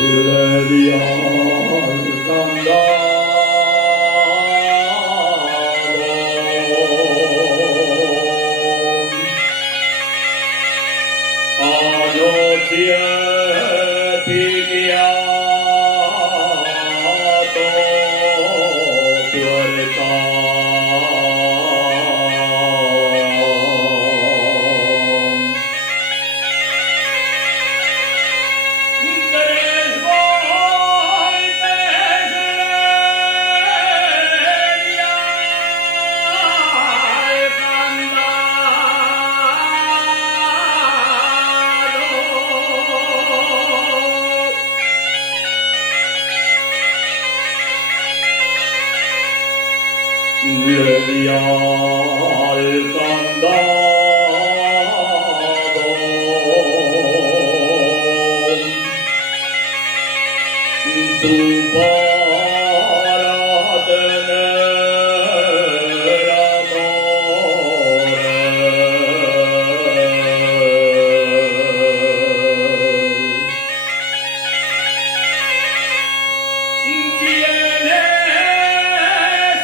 le dio anoche picchiato puerta le dio al candado tu para tener amores tienes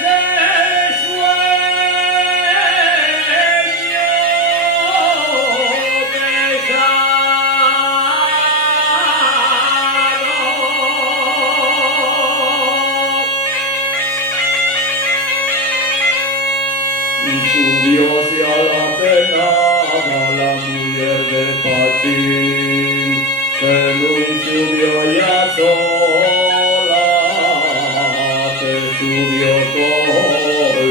el sueño subióse a la penada la mujer de Pachín, que muy subió ya sola, que subió con el